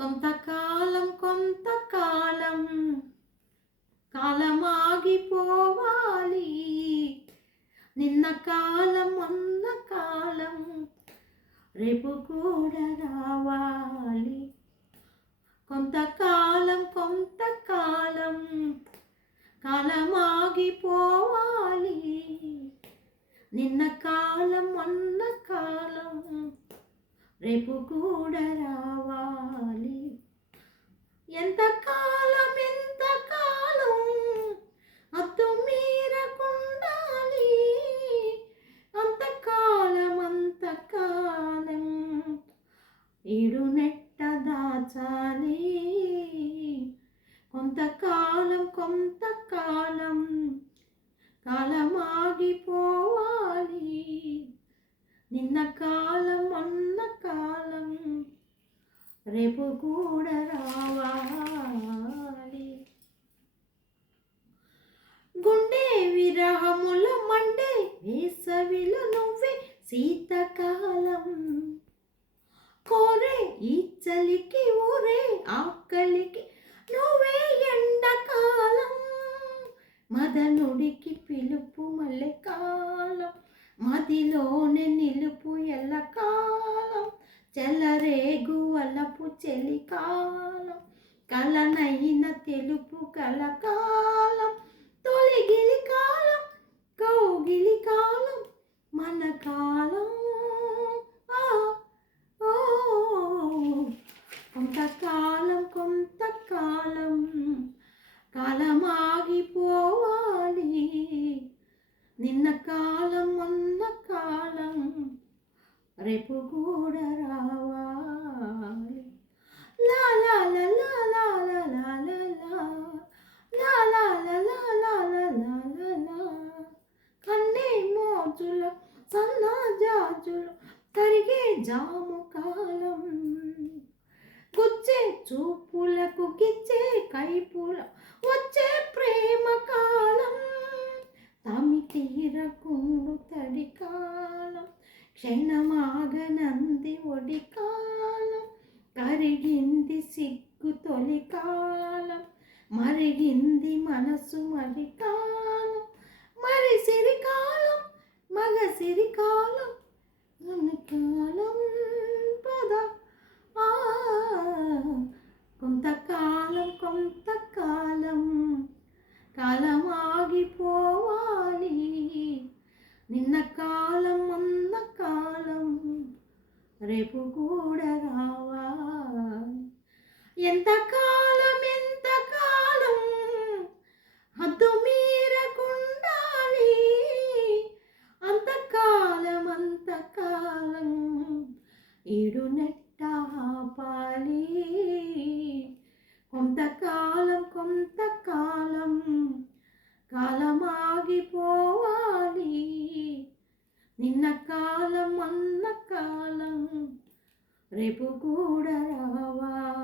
కొంతకాలం కొంతకాలం కాలమాగిపోవాలి. నిన్న కాలం మొన్న కాలం రేపు కూడా రావాలి. కొంతకాలం కొంతకాలం కాలమాగిపోవాలి. నిన్న కాలం మొన్న కాలం రేపు కూడా రావాలి. ఎంతకాలం ఎంతకాలం అద్దు మీరకుండాలి. అంతకాలం అంతకాలం ఈడు నెట్ట దాచాలి. కొంతకాలం కొంతకాలం కాలమాగిపోవాలి. నిన్న కాలం మొన్న కాలం రేపు కూడా రావాలి. గుండె విరహముల మండే వేసవిలో నువ్వే శీతకాలం. కోరే ఈ చలికి ఊరే ఆకలికి నువ్వే ఎండకాలం. మదనుడికి పిలుపు మల్లెకాలం. మదిలోనే నిలుపు ఎల్లకాలం. చెలరేగు వలపు చెలికాలం. కలనైన తెలుపు కలకాలం. తొలిగిలి కాలం కౌగిలి కాలం మన కాలం. కొంతకాలం కొంతకాలం కాలమాగిపోవాలి. నిన్న కాలం మొన్న కాలం రేపు కూడా రావాలి. లా లా లా లా లా లా లా లా లా లా లా లా లా లా లా లా. కన్నే మోజుల సన్నజాజులు కరిగే జాము కాలం. గుచ్చే చూపులకు గిచ్చే కైపుల వచ్చే ప్రేమ కాలం. తమి తీరకుండు తడి కాలం. క్షణమాగనంది ఒడి కాలం. కరిగింది సిగ్గు తొలి కాలం. మరిగింది మనసు మరి కాలం. మరి సిరికాలం మగ సిరికాలం మన కాలం పద. కొంతకాలం కొంతకాలం కాలమాగిపోవాలి. నిన్న కాలం మొన్న కాలం రేపు కూడా రావాలి. ఎంతకాలం ఎంతకాలం హద్దు మీరకుండాలి. అంతకాలం అంతకాలం ఈడు నెట్ట ఆపాలి. కొంతకాలం కొంతకాలం కాలమాగిపోవాలి. నిన్న కాలం మొన్న కాలం రేపు కూడా రావాలి.